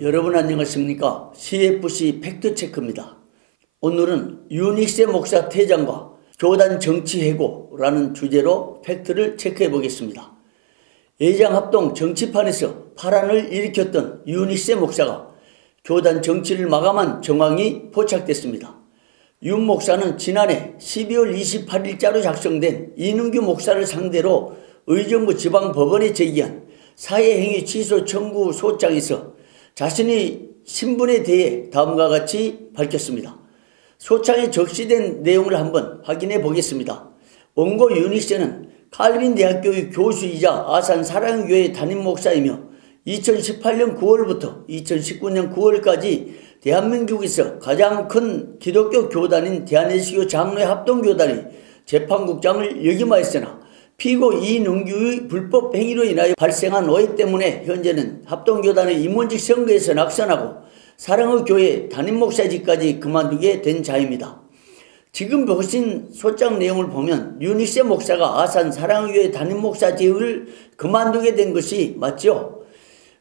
여러분 안녕하십니까? CFC 팩트체크입니다. 오늘은 유닉세 목사 퇴장과 교단 정치해고라는 주제로 팩트를 체크해 보겠습니다. 예장합동 정치판에서 파란을 일으켰던 유닉세 목사가 교단 정치를 마감한 정황이 포착됐습니다. 윤 목사는 지난해 12월 28일자로 작성된 이능규 목사를 상대로 의정부 지방법원에 제기한 사회행위 취소 청구 소장에서 자신의 신분에 대해 다음과 같이 밝혔습니다. 소장에 적시된 내용을 한번 확인해 보겠습니다. 원고 유닉세는 칼빈 대학교의 교수이자 아산 사랑교회 담임 목사이며 2018년 9월부터 2019년 9월까지 대한민국에서 가장 큰 기독교 교단인 대한예수교 장로회 합동교단의 재판국장을 역임하였으나 피고 이능규의 불법 행위로 인하여 발생한 오해 때문에 현재는 합동교단의 임원직 선거에서 낙선하고 사랑의 교회 담임 목사직까지 그만두게 된 자입니다. 지금 보신 소장 내용을 보면 유닉세 목사가 아산 사랑의 교회 담임 목사직을 그만두게 된 것이 맞죠?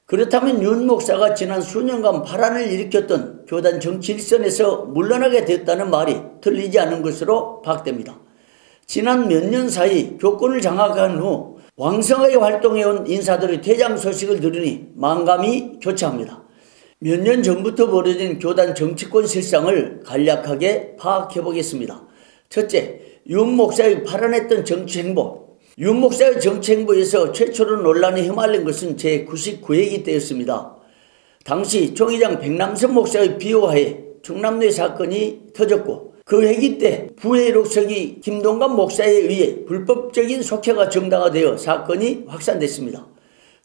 그렇다면 윤 목사가 지난 수년간 파란을 일으켰던 교단 정치 일선에서 물러나게 됐다는 말이 틀리지 않은 것으로 파악됩니다. 지난 몇 년 사이 교권을 장악한 후 왕성하게 활동해온 인사들의 퇴장 소식을 들으니 만감이 교차합니다. 몇 년 전부터 벌어진 교단 정치권 실상을 간략하게 파악해 보겠습니다. 첫째, 윤 목사의 파란했던 정치 행보. 윤 목사의 정치 행보에서 최초로 논란에 휘말린 것은 제99회기 때였습니다. 당시 총회장 백남선 목사의 비호하에 충남내 사건이 터졌고 그 회기 때 부회록석이 김동관 목사에 의해 불법적인 속회가 정당화되어 사건이 확산됐습니다.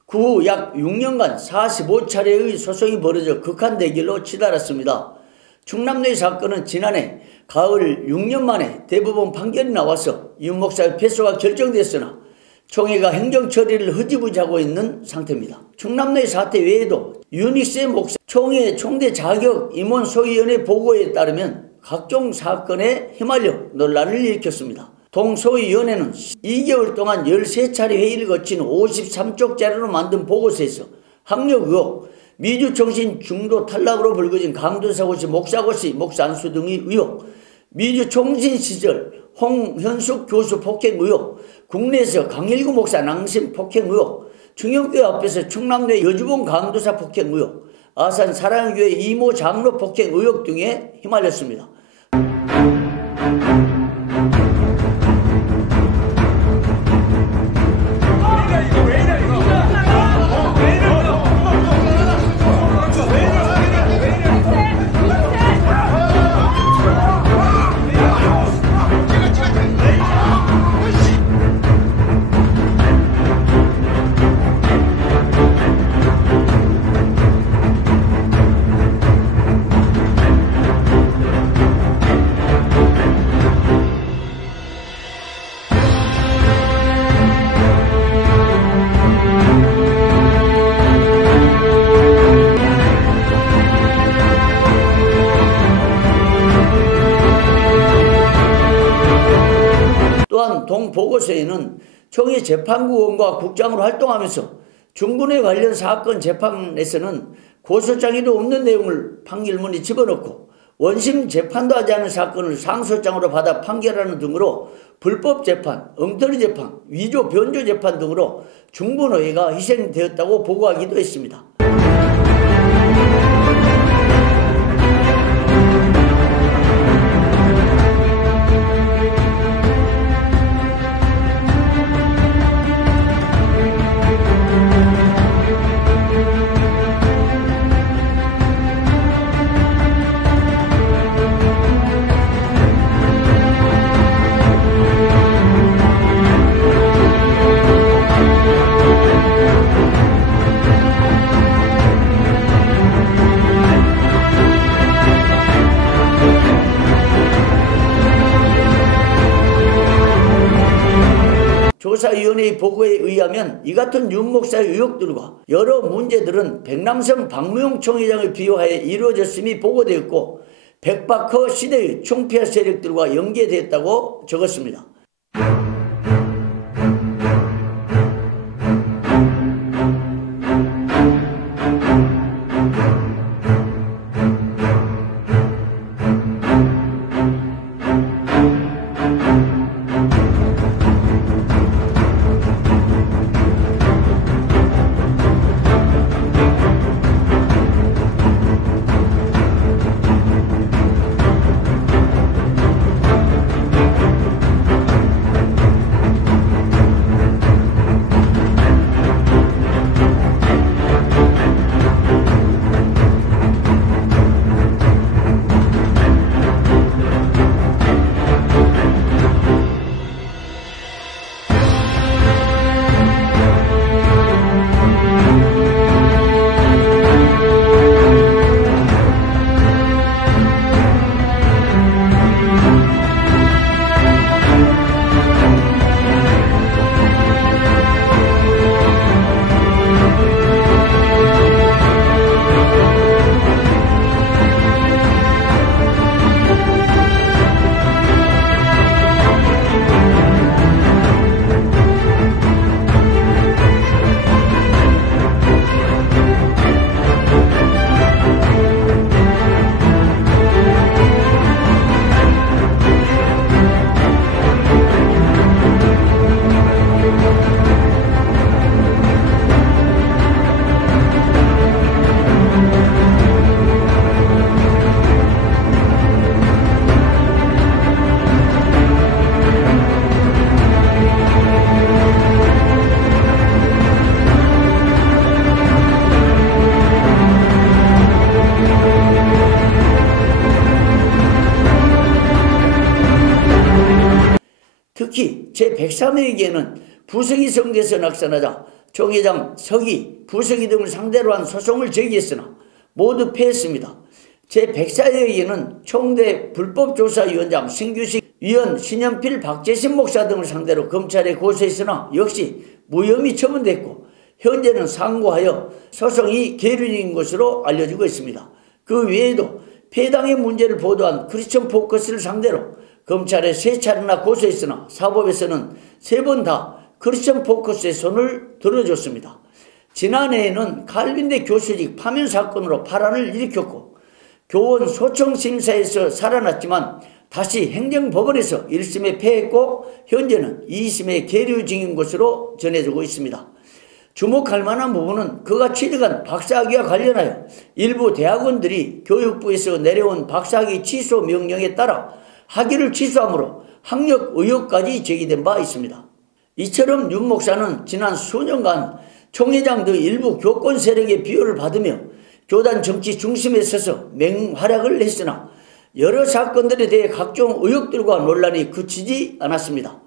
그 후 약 6년간 45차례의 소송이 벌어져 극한 대결로 치달았습니다. 충남내 사건은 지난해 가을 6년 만에 대법원 판결이 나와서 윤 목사의 패소가 결정됐으나 총회가 행정처리를 흐지부지하고 있는 상태입니다. 충남내 사태 외에도 유닉세 목사 총회 총대 자격 임원 소위원회 보고에 따르면 각종 사건에 휘말려 논란을 일으켰습니다. 동소위원회는 2개월 동안 13차례 회의를 거친 53쪽짜리로 만든 보고서에서 학력 의혹, 미주총신 중도 탈락으로 불거진 강도사고시, 목사고시, 목사 안수 등의 의혹, 미주총신 시절 홍현숙 교수 폭행 의혹, 국내에서 강일구 목사 낭심 폭행 의혹, 충영교회 앞에서 충남대 여주봉 강도사 폭행 의혹, 아산 사랑교회 이모 장로 폭행 의혹 등에 휘말렸습니다. 또한 동보고서에는 총회 재판국원과 국장으로 활동하면서 중분회 관련 사건 재판에서는 고소장에도 없는 내용을 판결문에 집어넣고 원심 재판도 하지 않은 사건을 상소장으로 받아 판결하는 등으로 불법 재판, 엉터리 재판, 위조 변조 재판 등으로 중분회가 희생되었다고 보고하기도 했습니다. 조사위원회의 보고에 의하면 이 같은 윤 목사의 의혹들과 여러 문제들은 백남성 박무용 총회장의 비호하에 이루어졌음이 보고되었고 백바커 시대의 총폐하 세력들과 연계되었다고 적었습니다. 특히 제103회에게는 부석이 성대에서 낙선하자 총회장 서기, 부석이 등을 상대로 한 소송을 제기했으나 모두 패했습니다. 제104회에게는 총대 불법조사위원장 신규식 위원 신현필 박재신 목사 등을 상대로 검찰에 고소했으나 역시 무혐의 처분됐고 현재는 상고하여 소송이 계류된 것으로 알려지고 있습니다. 그 외에도 폐당의 문제를 보도한 크리스천 포커스를 상대로 검찰에 3차례나 고소했으나 사법에서는 3번 다 크리스천 포커스의 손을 들어줬습니다. 지난해에는 칼빈대 교수직 파면 사건으로 파란을 일으켰고 교원 소청 심사에서 살아났지만 다시 행정법원에서 1심에 패했고 현재는 2심에 계류 중인 것으로 전해지고 있습니다. 주목할 만한 부분은 그가 취득한 박사학위와 관련하여 일부 대학원들이 교육부에서 내려온 박사학위 취소 명령에 따라 학위를 취소하므로 학력 의혹까지 제기된 바 있습니다. 이처럼 윤 목사는 지난 수년간 총회장 등 일부 교권 세력의 비호를 받으며 교단 정치 중심에 서서 맹활약을 했으나 여러 사건들에 대해 각종 의혹들과 논란이 그치지 않았습니다.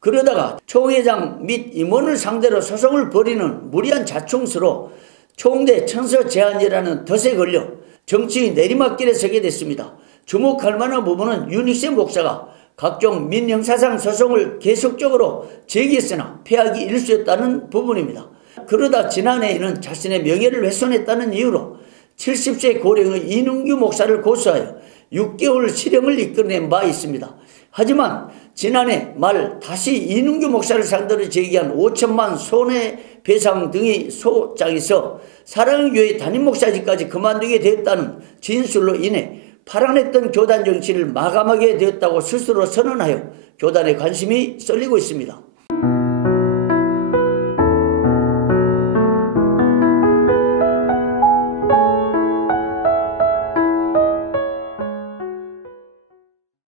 그러다가 총회장 및 임원을 상대로 소송을 벌이는 무리한 자충수로 총대 천서 제한이라는 덫에 걸려 정치의 내리막길에 서게 됐습니다. 주목할 만한 부분은 윤익세 목사가 각종 민형사상 소송을 계속적으로 제기했으나 패하기 일쑤였다는 부분입니다. 그러다 지난해에는 자신의 명예를 훼손했다는 이유로 70세 고령의 이능규 목사를 고소하여 6개월 실형을 이끌어낸 바 있습니다. 하지만 지난해 말 다시 이능규 목사를 상대로 제기한 5천만 손해배상 등의 소장에서 사랑교회 담임 목사직까지 그만두게 되었다는 진술로 인해 파란했던 교단 정치를 마감하게 되었다고 스스로 선언하여 교단의 관심이 쏠리고 있습니다.